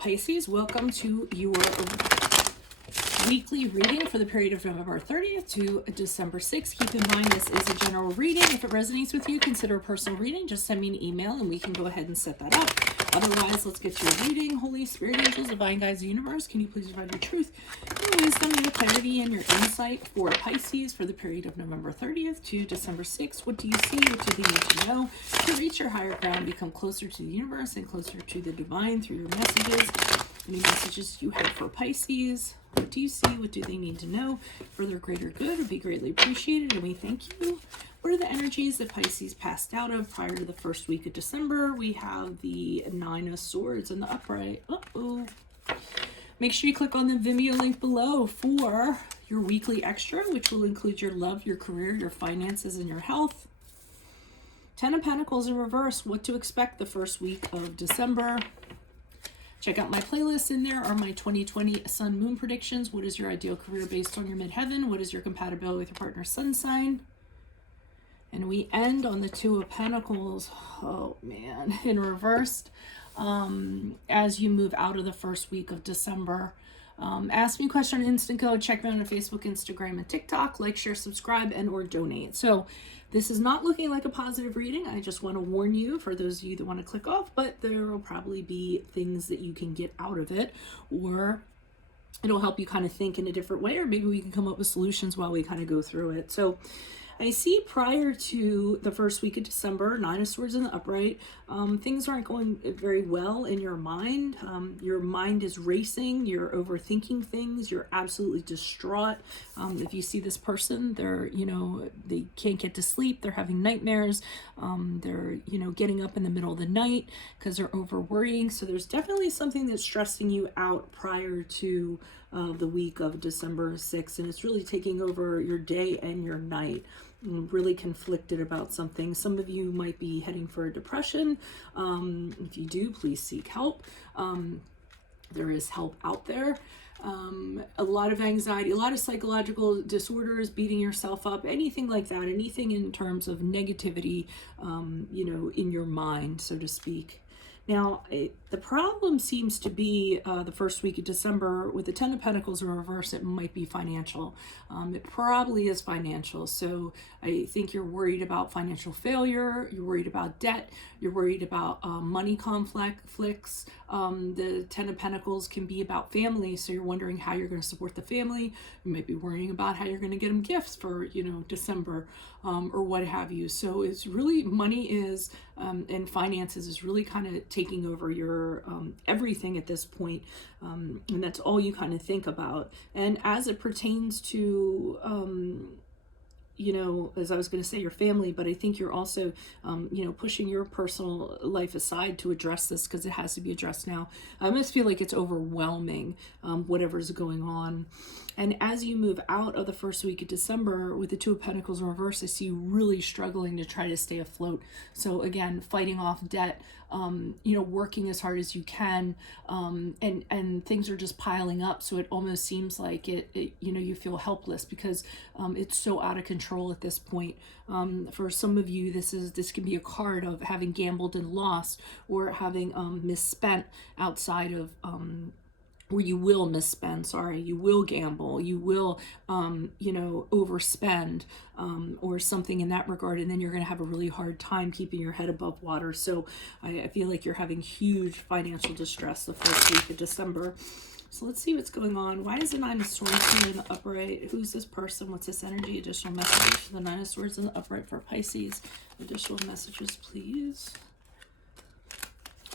Pisces, welcome to your weekly reading for the period of November 30th to December 6th. Keep in mind this is a general reading. If it resonates with you, consider a personal reading. Just send me an email and we can go ahead and set that up. Otherwise, let's get to your reading. Holy Spirit, angels, divine guides, the universe, can you please provide your truth, your wisdom, your clarity, and your insight for Pisces for the period of November 30th to December 6th? What do you see? What do they need to know to reach your higher ground, become closer to the universe and closer to the divine through your messages? Any messages you have for Pisces? What do you see? What do they need to know for their greater good? Would be greatly appreciated, and we thank you. What are the energies that Pisces passed out of prior to the first week of December? We have the Nine of Swords in the upright. Make sure you click on the Vimeo link below for your weekly extra, which will include your love, your career, your finances, and your health. Ten of Pentacles in reverse. What to expect the first week of December. Check out my playlist. In there are my 2020 sun moon predictions. What is your ideal career based on your midheaven? What is your compatibility with your partner's sun sign? And we end on the Two of Pentacles. Oh man, in reversed. As you move out of the first week of December. Ask me a question on Instant Code. Check me out on Facebook, Instagram, and TikTok. Like, share, subscribe, and or donate. So this is not looking like a positive reading. I just want to warn you for those of you that want to click off, but there will probably be things that you can get out of it, or it'll help you kind of think in a different way, or maybe we can come up with solutions while we kind of go through it. So I see prior to the first week of December, Nine of Swords in the upright, things aren't going very well in your mind. Your mind is racing. You're overthinking things. You're absolutely distraught. If you see this person, they're, they can't get to sleep. They're having nightmares. They're, getting up in the middle of the night because they're over worrying. So there's definitely something that's stressing you out prior to the week of December 6th. And it's really taking over your day and your night. Really conflicted about something. Some of you might be heading for a depression. If you do, please seek help. There is help out there. A lot of anxiety, a lot of psychological disorders, beating yourself up, anything like that, anything in terms of negativity, in your mind, so to speak. Now, the problem seems to be the first week of December with the Ten of Pentacles in reverse. It might be financial. It probably is financial. So I think you're worried about financial failure. You're worried about debt. You're worried about money conflicts. The Ten of Pentacles can be about family. So you're wondering how you're going to support the family. You might be worrying about how you're going to get them gifts for, December or what have you. So it's really money is and finances is really kind of taking over your everything at this point, and that's all you kind of think about. And as it pertains to as I was going to say, your family, but I think you're also, pushing your personal life aside to address this because it has to be addressed now. I almost feel like it's overwhelming, whatever's going on. And as you move out of the first week of December with the Two of Pentacles in reverse, I see you really struggling to try to stay afloat. So again, fighting off debt, working as hard as you can, and things are just piling up. So it almost seems like you feel helpless because it's so out of control at this point. For some of you, this can be a card of having gambled and lost, or having misspent outside of or you will misspend, you will gamble, you will, overspend, or something in that regard. And then you're going to have a really hard time keeping your head above water. So I feel like you're having huge financial distress the first week of December. So let's see what's going on. Why is the Nine of Swords here in the upright? Who's this person? What's this energy? Additional messages for the Nine of Swords in the upright for Pisces. Additional messages, please.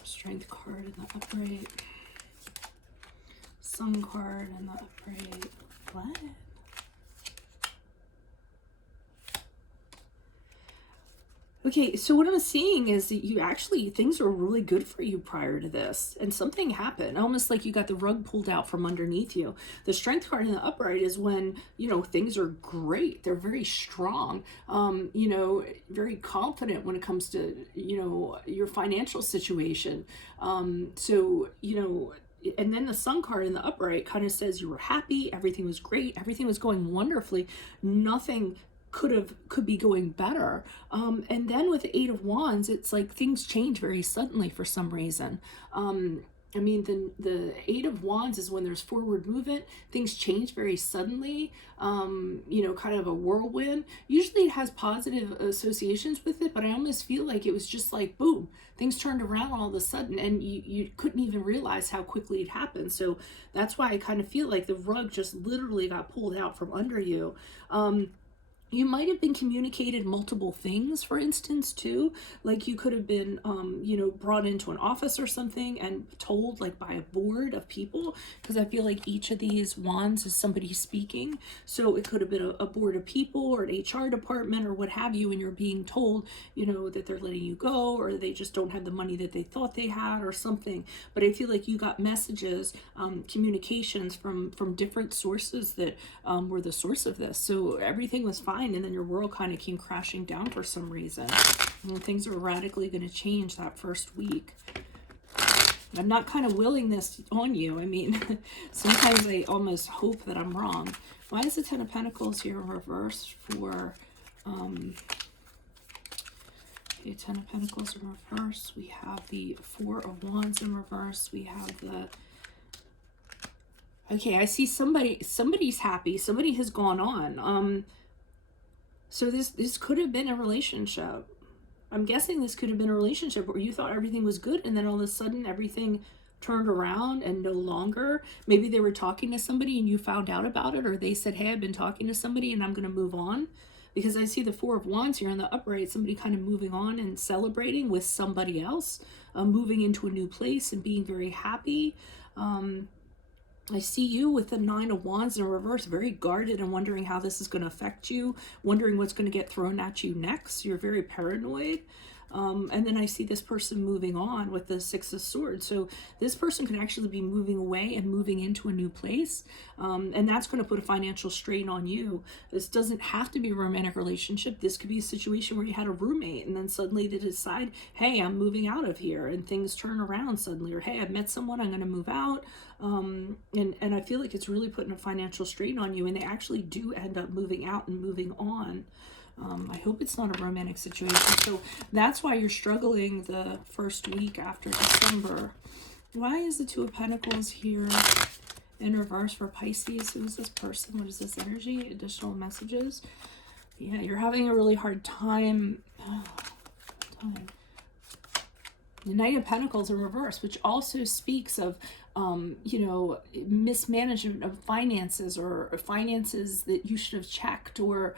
Strength card in the upright. Sun card in the upright. What? Okay, so what I'm seeing is that things were really good for you prior to this, and something happened, almost like you got the rug pulled out from underneath you. The Strength card in the upright is when, things are great. They're very strong, very confident when it comes to, your financial situation. And then the Sun card in the upright kind of says you were happy, everything was great, everything was going wonderfully, nothing could be going better. And then with the Eight of Wands, it's like things change very suddenly for some reason. I mean, the Eight of Wands is when there's forward movement. Things change very suddenly, you know, kind of a whirlwind. Usually it has positive associations with it, but I almost feel like it was just like, boom, things turned around all of a sudden, and you couldn't even realize how quickly it happened. So that's why I kind of feel like the rug just literally got pulled out from under you. You might have been communicated multiple things, for instance, too. Like you could have been, you know, brought into an office or something and told, like, by a board of people, because I feel like each of these wands is somebody speaking. So it could have been a board of people or an HR department or what have you, and you're being told, you know, that they're letting you go, or they just don't have the money that they thought they had or something. But I feel like you got messages, communications from different sources that were the source of this. So everything was fine, and then your world kind of came crashing down for some reason. And things are radically going to change that first week. I'm not kind of willing this on you. I mean, sometimes I almost hope that I'm wrong. Why is the Ten of Pentacles here reversed for the Ten of Pentacles in reverse? We have the Four of Wands in reverse. We have the... Okay, I see somebody's happy. Somebody has gone on. So this could have been a relationship. I'm guessing this could have been a relationship where you thought everything was good, and then all of a sudden everything turned around and no longer. Maybe they were talking to somebody and you found out about it, or they said, hey, I've been talking to somebody and I'm going to move on. Because I see the Four of Wands here in the upright, somebody kind of moving on and celebrating with somebody else, moving into a new place and being very happy. I see you with the Nine of Wands in reverse, very guarded and wondering how this is going to affect you, wondering what's going to get thrown at you next. You're very paranoid. And then I see this person moving on with the Six of Swords. So this person could actually be moving away and moving into a new place. And that's going to put a financial strain on you. This doesn't have to be a romantic relationship. This could be a situation where you had a roommate and then suddenly they decide, hey, I'm moving out of here, and things turn around suddenly. Or, hey, I've met someone, I'm going to move out. And I feel like it's really putting a financial strain on you, and they actually do end up moving out and moving on. I hope it's not a romantic situation. So that's why you're struggling the first week after December. Why is the Two of Pentacles here in reverse for Pisces? Who is this person? What is this energy? Additional messages. Yeah, you're having a really hard time. The Knight of Pentacles in reverse, which also speaks of, you know, mismanagement of finances, or finances that you should have checked, or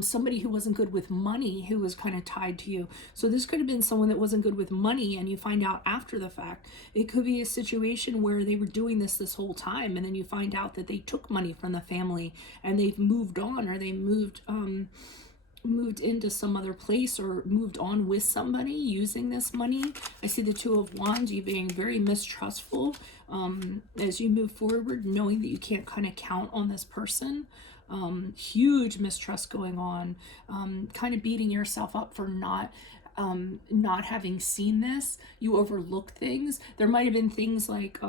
somebody who wasn't good with money who was kind of tied to you. So this could have been someone that wasn't good with money and you find out after the fact. It could be a situation where they were doing this whole time, and then you find out that they took money from the family and they've moved on, or they moved into some other place, or moved on with somebody using this money. I see the Two of Wands, you being very mistrustful as you move forward, knowing that you can't kind of count on this person. Huge mistrust going on, kind of beating yourself up for not having seen this. You overlook things. There might have been things like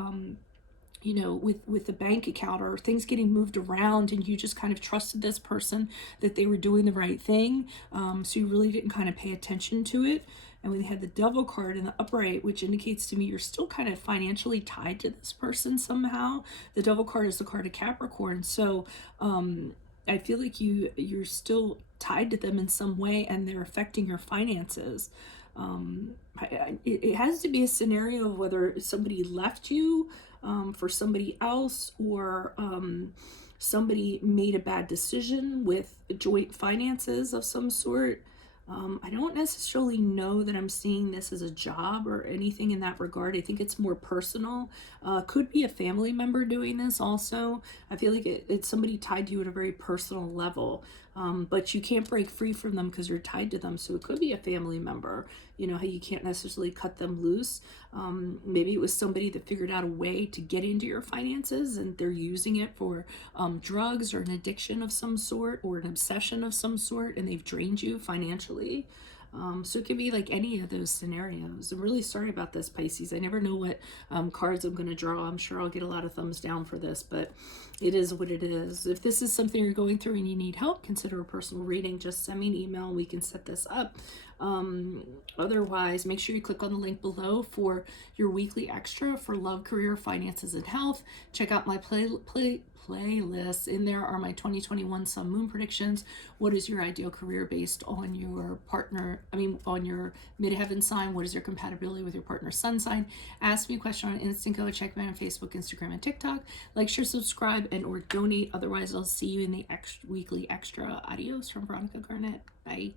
you know, with the bank account, or things getting moved around, and you just kind of trusted this person that they were doing the right thing. So you really didn't kind of pay attention to it. And we had the Devil card in the upright, which indicates to me you're still kind of financially tied to this person somehow. The Devil card is the card of Capricorn. So I feel like you're still tied to them in some way, and they're affecting your finances. It has to be a scenario of whether somebody left you for somebody else, or somebody made a bad decision with joint finances of some sort. I don't necessarily know that I'm seeing this as a job or anything in that regard. I think it's more personal. Could be a family member doing this also. I feel like it's somebody tied to you at a very personal level. But you can't break free from them because you're tied to them. So it could be a family member, you know, how you can't necessarily cut them loose. Maybe it was somebody that figured out a way to get into your finances, and they're using it for drugs, or an addiction of some sort, or an obsession of some sort, and they've drained you financially. So it could be like any of those scenarios. I'm really sorry about this, Pisces. I never know what cards I'm going to draw. I'm sure I'll get a lot of thumbs down for this, but it is what it is. If this is something you're going through and you need help, consider a personal reading. Just send me an email and we can set this up. Otherwise, make sure you click on the link below for your weekly extra for love, career, finances, and health. Check out my playlists. In there are my 2021 sun moon predictions. What is your ideal career based on your partner, on your midheaven sign? What is your compatibility with your partner's sun sign? Ask me a question on Instant Go. Check me out on Facebook, Instagram, and TikTok. Like, share, subscribe, and or donate. Otherwise, I'll see you in the weekly extra. Adios from Veronica Garnett. Bye.